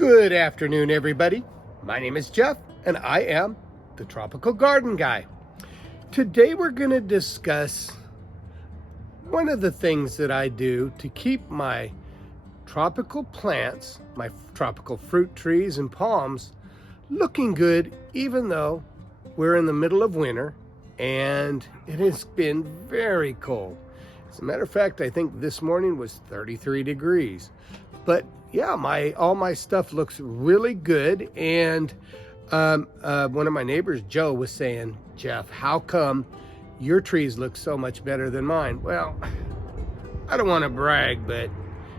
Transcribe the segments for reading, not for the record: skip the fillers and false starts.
Good afternoon, everybody. My name is Jeff, and I am the Tropical Garden Guy. Today we're going to discuss one of the things that I do to keep my tropical plants, my tropical fruit trees and palms, looking good, even though we're in the middle of winter and it has been very cold. As a matter of fact, I think this morning was 33 degrees. But yeah, all my stuff looks really good. And one of my neighbors, Joe, was saying, Jeff, how come your trees look so much better than mine? Well, I don't want to brag, but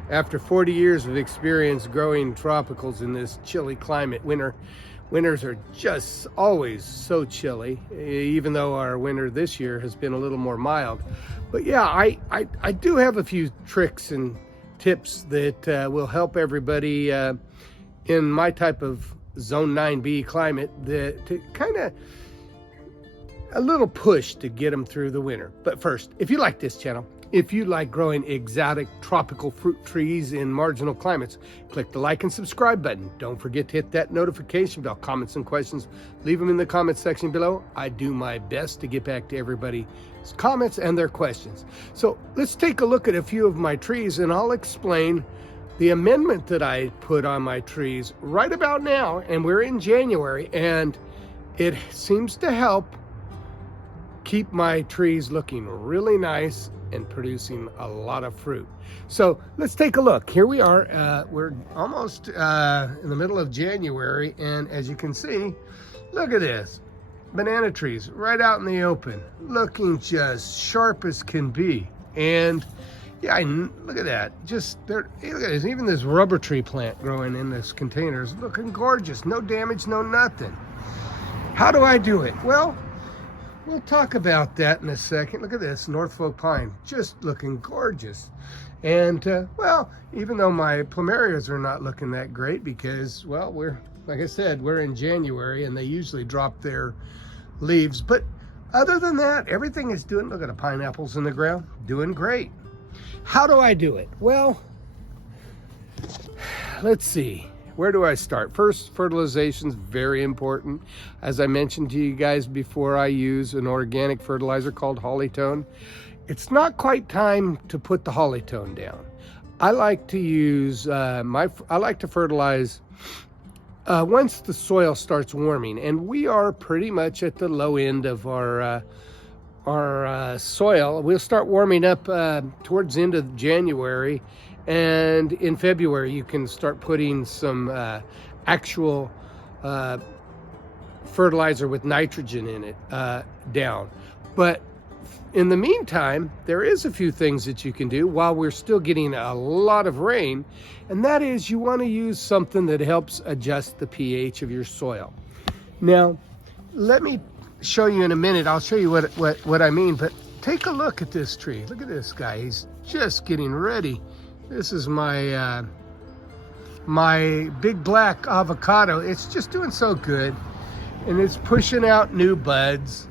after 40 years of experience growing tropicals in this chilly climate, winters are just always so chilly, even though our winter this year has been a little more mild. But yeah, I do have a few tricks and tips that will help everybody in my type of zone 9B climate to kind of a little push to get them through the winter. But first, if you like this channel, if you like growing exotic tropical fruit trees in marginal climates, click the like and subscribe button. Don't forget to hit that notification bell. Comments and questions, leave them in the comments section below. I do my best to get back to everybody's comments and their questions. So let's take a look at a few of my trees, and I'll explain the amendment that I put on my trees right about now. And we're in January, and it seems to help keep my trees looking really nice and producing a lot of fruit. So let's take a look. Here we are. We're almost in the middle of January, and as you can see, look at this. Banana trees right out in the open, looking just sharp as can be. And yeah, look at that. Look at this. Even this rubber tree plant growing in this container is looking gorgeous. No damage, no nothing. How do I do it? Well, we'll talk about that in a second. Look at this, Norfolk pine, just looking gorgeous. And well, even though my plumerias are not looking that great because, well, like I said, we're in January and they usually drop their leaves. But other than that, everything is doing, look at the pineapples in the ground, doing great. How do I do it? Well, let's see. Where do I start? First, fertilization is very important. As I mentioned to you guys before, I use an organic fertilizer called Hollytone. It's not quite time to put the Hollytone down. I like to use I like to fertilize once the soil starts warming, and we are pretty much at the low end of our soil. We'll start warming up towards the end of January. And in February, you can start putting some actual fertilizer with nitrogen in it down. But in the meantime, there is a few things that you can do while we're still getting a lot of rain. And that is, you want to use something that helps adjust the pH of your soil. Now, let me show you in a minute. I'll show you what I mean. But take a look at this tree. Look at this guy. He's just getting ready. This is my my big black avocado. It's just doing so good, and it's pushing out new buds.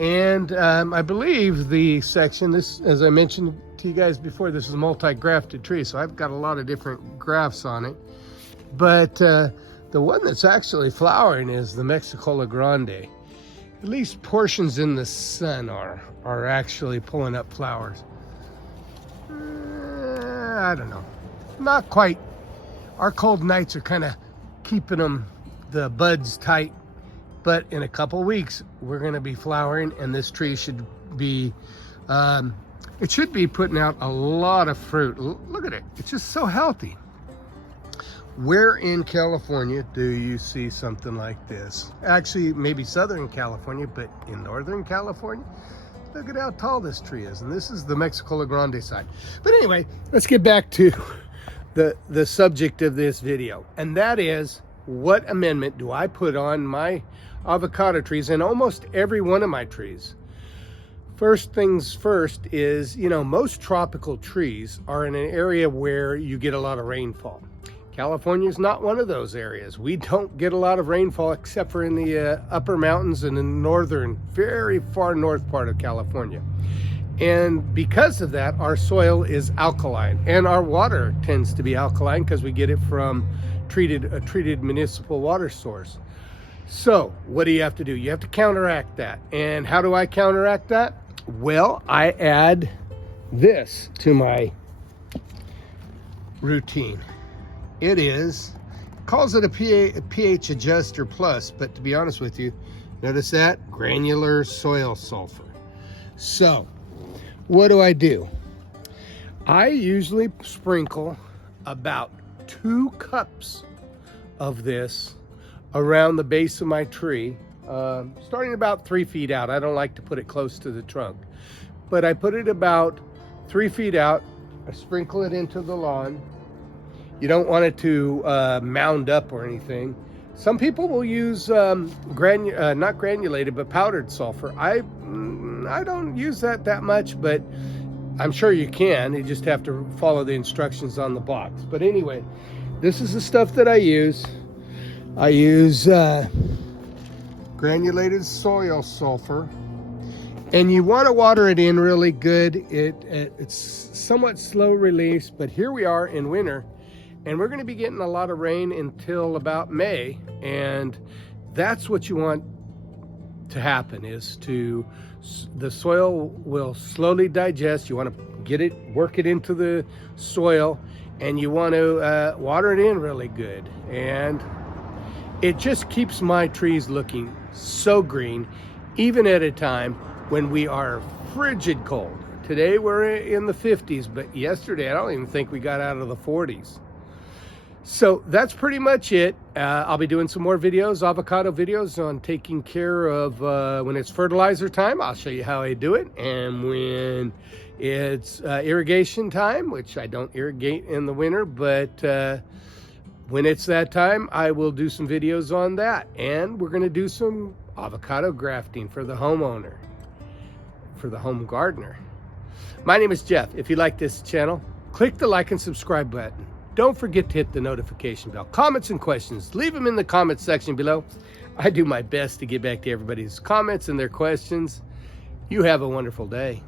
And I believe the section, this, as I mentioned to you guys before, this is a multi-grafted tree, so I've got a lot of different grafts on it. But the one that's actually flowering is the Mexicola Grande. At least portions in the sun are actually pulling up flowers. I don't know, not quite. Our cold nights are kind of keeping the buds tight, but in a couple weeks we're going to be flowering, and this tree should be it should be putting out a lot of fruit. Look at it, it's just so healthy. Where in California do you see something like this? Actually, maybe Southern California, but in Northern California, look at how tall this tree is. And this is the Mexicola Grande side. But anyway, let's get back to the subject of this video. And that is, what amendment do I put on my avocado trees and almost every one of my trees? First things first is, most tropical trees are in an area where you get a lot of rainfall. California is not one of those areas. We don't get a lot of rainfall except for in the upper mountains and in northern, very far north part of California. And because of that, our soil is alkaline, and our water tends to be alkaline because we get it from treated municipal water source. So what do you have to do? You have to counteract that. And how do I counteract that? Well, I add this to my routine. It calls it a pH adjuster plus, but to be honest with you, notice that? Granular soil sulfur. So what do? I usually sprinkle about 2 cups of this around the base of my tree, starting about 3 feet out. I don't like to put it close to the trunk, but I put it about 3 feet out. I sprinkle it into the lawn. You don't want it to mound up or anything. Some people will use not granulated, but powdered sulfur. I don't use that much, but I'm sure you can. You just have to follow the instructions on the box. But anyway, this is the stuff that I use. I use granulated soil sulfur, and you want to water it in really good. It's somewhat slow release, but here we are in winter, and we're going to be getting a lot of rain until about May, and that's what you want to happen, is the soil will slowly digest. You want to work it into the soil, and you want to water it in really good, and it just keeps my trees looking so green, even at a time when we are frigid cold. Today we're in the 50s, but yesterday I don't even think we got out of the 40s. So that's pretty much it. I'll be doing some more videos, avocado videos, on taking care of when it's fertilizer time. I'll show you how I do it. And when it's irrigation time, which I don't irrigate in the winter, but when it's that time, I will do some videos on that. And we're going to do some avocado grafting for the homeowner, for the home gardener. My name is Jeff. If you like this channel, click the like and subscribe button. Don't forget to hit the notification bell. Comments and questions, leave them in the comments section below. I do my best to get back to everybody's comments and their questions. You have a wonderful day.